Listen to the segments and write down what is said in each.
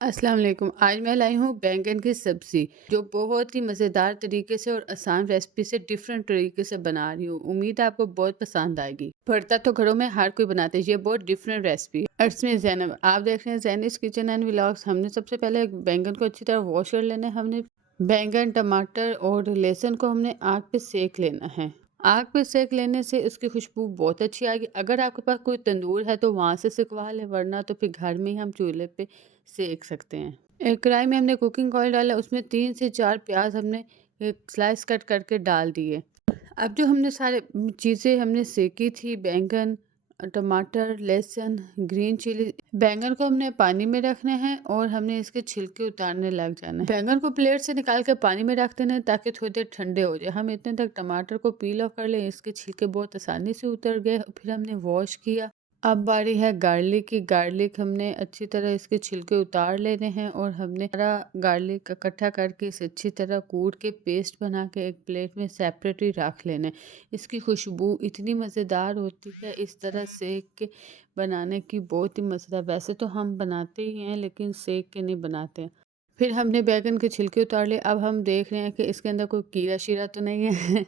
अस्सलाम वालेकुम। आज मैं लाई हूँ बैंगन की सब्ज़ी, जो बहुत ही मज़ेदार तरीके से और आसान रेसिपी से डिफ़रेंट तरीके से बना रही हूँ। उम्मीद है आपको बहुत पसंद आएगी। भरता तो घरों में हर कोई बनाता है, ये बहुत डिफ़रेंट रेसिपी है। इसमें ज़ैनब, आप देख रहे हैं ज़ैनिस किचन एंड व्लॉग्स। हमने सबसे पहले बैंगन को अच्छी तरह वॉश कर लेना है। हमने बैंगन, टमाटर और लहसुन को हमने आग पे सेक लेना है। आग पे सेक लेने से उसकी खुशबू बहुत अच्छी आएगी। अगर आपके पास कोई तंदूर है तो वहाँ से सिकवा लें, वरना तो फिर घर में ही हम चूल्हे पे सेक सकते हैं। एक कढ़ाई में हमने कुकिंग ऑयल डाला, उसमें 3 से 4 प्याज़ हमने एक स्लाइस कट करके डाल दिए। अब जो हमने सारे चीज़ें हमने सेकी थी, बैंगन, टमाटर, लहसुन, ग्रीन चिली, बैंगन को हमने पानी में रखना है और हमने इसके छिलके उतारने लग जाना है। बैंगन को प्लेट से निकाल के पानी में रख देना है ताकि थोड़ी देर ठंडे हो जाए। हम इतने तक टमाटर को पील ऑफ कर लें, इसके छिलके बहुत आसानी से उतर गए। फिर हमने वॉश किया। अब बारी है गार्लिक की। गार्लिक हमने अच्छी तरह इसके छिलके उतार लेने हैं और हमने सारा गार्लिक इकट्ठा करके इसे अच्छी तरह कूट के पेस्ट बना के एक प्लेट में सेपरेटली रख लेना है। इसकी खुशबू इतनी मज़ेदार होती है, इस तरह सेक के बनाने की बहुत ही मज़ेदार। वैसे तो हम बनाते ही हैं लेकिन सेक के नहीं बनाते हैं। फिर हमने बैंगन के छिलके उतार लिए। अब हम देख रहे हैं कि इसके अंदर कोई कीड़ा-शीड़ा तो नहीं है।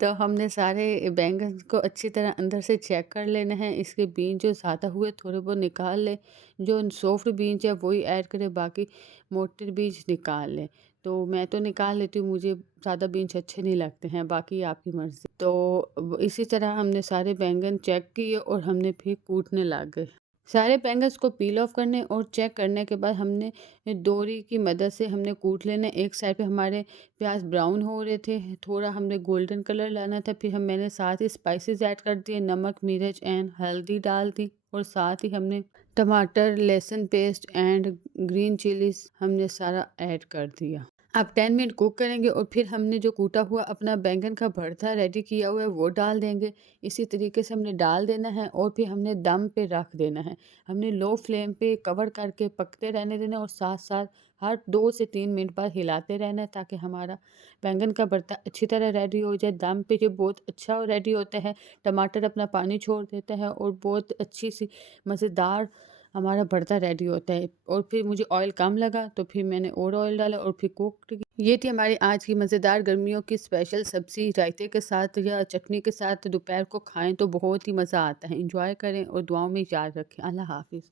तो हमने सारे बैंगन को अच्छी तरह अंदर से चेक कर लेना है। इसके बीज जो ज़्यादा हुए थोड़े बहुत निकाल लें। जो सॉफ्ट बीज है वही ऐड करें, बाकी मोटे बीज निकाल लें। तो मैं तो निकाल लेती हूँ, मुझे ज़्यादा बीज अच्छे नहीं लगते हैं, बाकी आपकी मर्ज़ी। तो इसी तरह हमने सारे बैंगन चेक किए और हमने फिर कूटने लग गए। सारे बैंगन्स को पील ऑफ करने और चेक करने के बाद हमने दोरी की मदद से हमने कूट लेना। एक साइड पे हमारे प्याज ब्राउन हो रहे थे, थोड़ा हमने गोल्डन कलर लाना था। फिर मैंने साथ ही स्पाइसेस ऐड कर दिए, नमक, मिर्च एंड हल्दी डाल दी और साथ ही हमने टमाटर, लहसुन पेस्ट एंड ग्रीन चिलीज हमने सारा ऐड कर दिया। आप 10 मिनट कुक करेंगे और फिर हमने जो कूटा हुआ अपना बैंगन का भरता रेडी किया हुआ है वो डाल देंगे। इसी तरीके से हमने डाल देना है और फिर हमने दम पे रख देना है। हमने लो फ्लेम पे कवर करके पकते रहने देना और साथ-साथ हर 2 से 3 मिनट बाद हिलाते रहना है ताकि हमारा बैंगन का भरता अच्छी तरह रेडी हो जाए। दम पे जो बहुत अच्छा रेडी होता है, टमाटर अपना पानी छोड़ देता है और बहुत अच्छी सी मज़ेदार हमारा भरता रेडी होता है। और फिर मुझे ऑयल कम लगा तो फिर मैंने और ऑयल डाला और फिर कुक की। ये थी हमारी आज की मज़ेदार गर्मियों की स्पेशल सब्ज़ी। रायते के साथ या चटनी के साथ दोपहर को खाएँ तो बहुत ही मज़ा आता है। एंजॉय करें और दुआओं में याद रखें। अल्लाह हाफ़िज़।